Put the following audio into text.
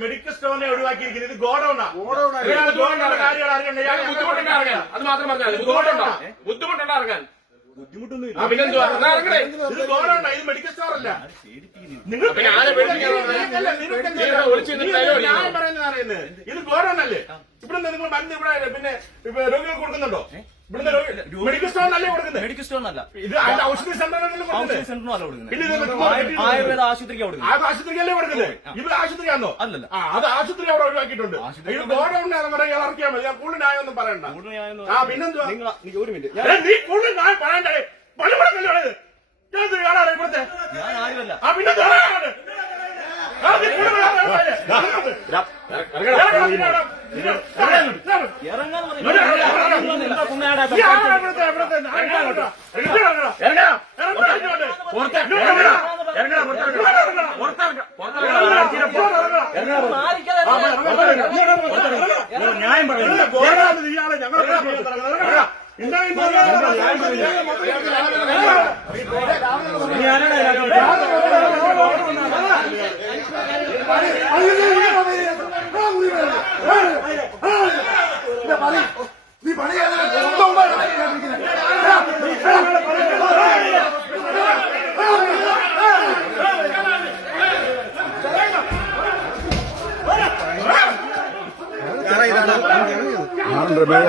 Medical സ്റ്റോറിനെ ഒഴിവാക്കിയിരിക്കുന്നത് ഇത് ഗോഡൌണാ. ഗോഡൌണിന്റെ കാര്യങ്ങൾ അറിയണ്ട ഇയാൾ ബുദ്ധിമുട്ടുണ്ട് ഇറങ്ങാൻ. അത് മാത്രം പറഞ്ഞാൽ. ബുദ്ധിമുട്ടുണ്ടോ? ഇറങ്ങാൻ. പിന്നെന്തുവാ ഇത് ഗോഡൌണാ. ഇത് മെഡിക്കൽ സ്റ്റോർ അല്ല. നിങ്ങൾ പിന്നെ ആരെ ഞാൻ പറയുന്നത്? അറിയുന്നത് ഇത് ഗോഡൌൺ അല്ലേ ഇവിടെ നിങ്ങൾ മരുന്ന് ഇവിടെ പിന്നെ രോഗികൾ കൊടുക്കുന്നുണ്ടോ? ഇവിടുന്ന് മെഡിക്കൽ മെഡിക്കൽ സ്റ്റോറിനല്ല ഇത് ഔഷധി സെന്ററിനും അല്ല കൊടുക്കുന്നത്? ആയുർവേദ ആശുപത്രിക്ക് കൊടുക്കുന്നത് ആശുപത്രിക്കല്ലേ കൊടുക്കുന്നത് ഇത് ആശുപത്രിയാണോ അല്ലല്ല. അത് ആശുപത്രി അവിടെ ഒഴിവാക്കിയിട്ടുണ്ട് ഇത് ഗോഡൌണിനാണ് പറയാൻ ഇറക്കിയാൽ മതി ഞാൻ കൂടുതൽ ന്യായമൊന്നും പറയണ്ട കൂടുതൽ ഞാനൊന്ന് ആ, നിങ്ങൾ ഒരു മിനിറ്റ് നീ കൂടുതൽ ന്യായം പറയണ്ടേ പണിമുടക്കല്ലേ ഇത്? ഞാൻ ഇത് കാണാറ് ഇവിടുത്തെ ഞാൻ ആരുമല്ല ആ പിന്നെ ഇത് ന്യായം പറയുന്നു ഇല്ല, ഗോഡൌണിൽ ഇയാളെ ഞങ്ങളെ ഇറങ്ങടാ. ஆண்டமே